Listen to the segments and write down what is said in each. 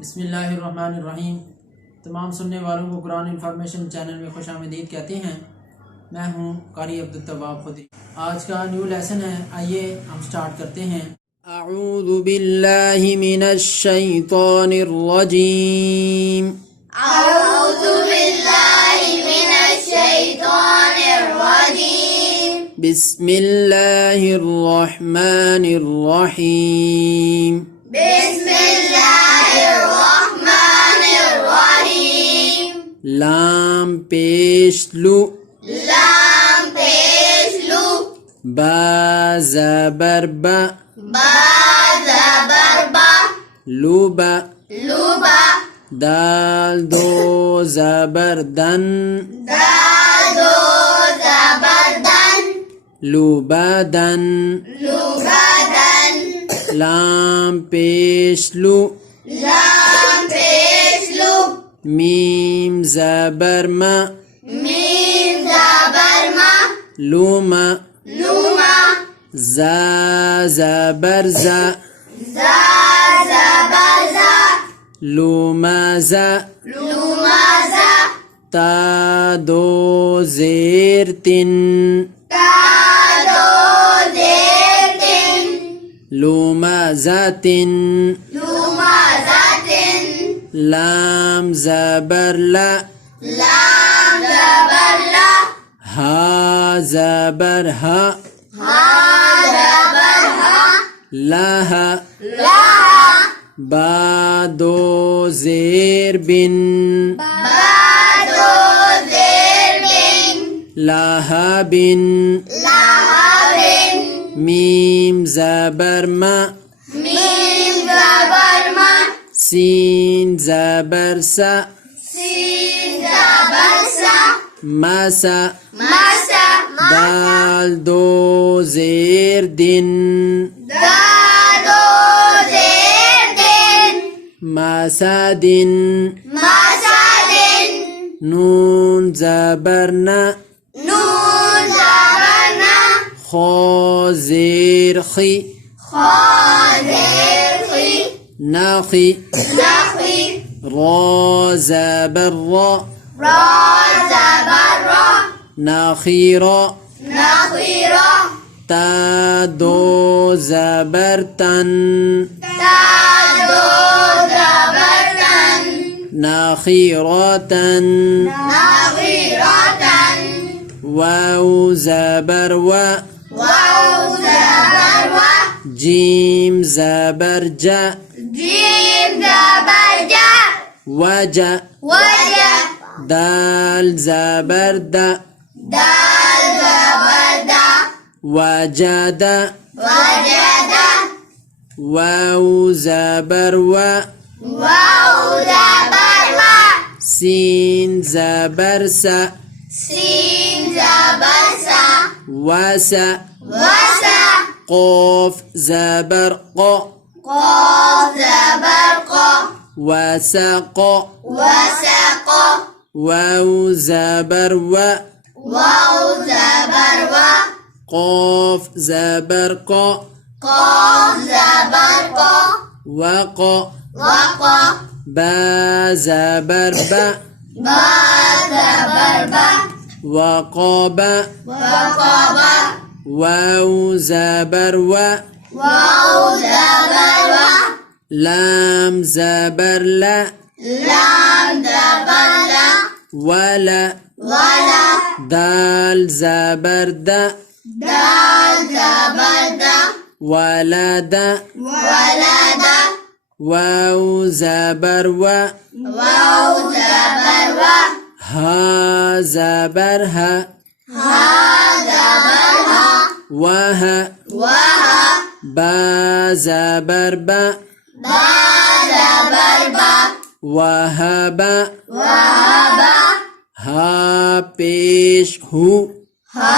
बिस्मिल्लाहिर्रहमानिर्रहीम। तमाम सुनने वालों को कुरान इन्फॉर्मेशन चैनल में खुशामदीद कहते हैं। मैं हूँ कारी अब्दुल तव्वाब खुदी। आज का न्यू लेसन है, आइए हम स्टार्ट करते हैं। अऊज़ु बिल्लाहि मिनश शैतानिर रजीम। अऊज़ु बिल्लाहि मिनश शैतानिर रजीम। बिस्मिल्लाहिर रहमानिर रहीम। बिस्मिल्लाहिर रहमानिर रहीम। लाम पेश लू, लाम पेश लू, बा ज़बर बा, बा ज़बर बा, लुबा, लुबा, दाल दो ज़बर दन, दाल दो ज़बर दन, लुबादन, लुबादन, लाम पेश लू, लाम पेश लू, मीम ज़बर मा, मीम ज़बर मा, लूमा, लूमा, ज़ा ज़बर ज़ा, ज़ा ज़बर ज़ा, लूमा ज़ा, लूमा ज़ा, ता दो ज़ेर तिन, ता दो ज़ेर तिन, लूमा ज़ा तिन, लूमा ज़ा तिन, लाम ज़बर ला, लाम ज़बर ला, हा ज़बर हा, हा ज़बर हा, लाहा, लाहा, बा दो ज़ेर बिन, बा दो ज़ेर बिन, लाहा बिन, लाहा बिन, मीम ज़बर मा, मीम ज़बर मा, सीन ज़बर सा, सीन ज़बर सा, मासा, मासा, दाल दो ज़ेर दिन, दाल दो ज़ेर दिन, मासा दिन, मासा दिन, नून ज़बर ना, नून ज़बर ना, खो ज़ेर खी, खा ज़ेर खी, नाखी, नखी, रा ज़बर रा, रा ज़बर रा, नाखीरा, नखीरा, ता दो ज़बर तन, ता दो ज़बर तन, नाखीरतन, नखीरतन, वाव ज़बर वा, वाव ज़बर वा, जीम ज़बर जा, जीम ज़बर जा, वजा, वजा, दाल ज़बर दा, दाल ज़बर दा, वजदा, वजदा, वाव ज़बर वा, वाव ज़बर वा, सीन ज़बर सा, सीन ज़बर सा, वसा, वसा, قاف زبر قا، قاف ज़बर qa, وسق، وسق, واو زبر و، واو ज़बर वा, قاف زبر قا، قاف ज़बर qa, وق، वqa, با زبر با، बा ज़बर बा, وقاب، वक़ाबा, واو زبر و، वाव ज़बर वा, لام زبر لا، लाम ज़बर ला, ولا، वला, دال زبر دا، दाल ज़बर दा, ولد، वलदा, واو زبر و، वाव ज़बर वा, ها زبر ها، हा ज़बर हा, وها، वहा, با زبر با، बा ज़बर बा, وهب، वहबा, ها पेश हु، हा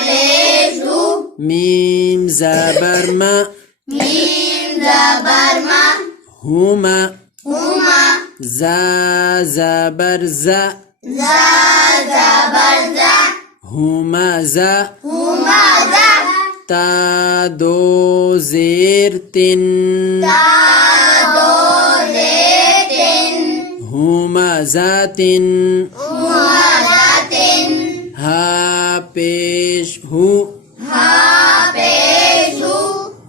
पेश हु, मीम زبر ما، मीम ज़बर मा, هما، हुमा, زا زبر زا، ज़ा ज़बर ज़ा, هما زا، हुमा ज़ा, تا दो زیر تن، ता दो ज़ेर मुमाज़ातिन मुमाज़ातिन हा पेश हु हा पेश हु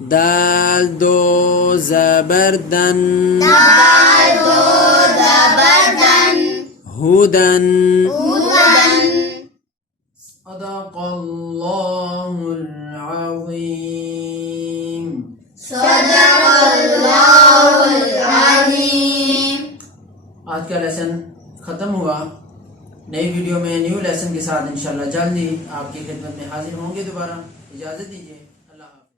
दाल दो ज़बरदन दाल दो ज़बरदन हुदन हुदन सदक़ल्लाहुल अज़ीम। सदक़ल्लाहुल अज़ीम। आज का लेसन ख़त्म हुआ। नई वीडियो में न्यू लेसन के साथ इंशाल्लाह जल्दी आपकी खिदमत में हाजिर होंगे। दोबारा इजाज़त दीजिए।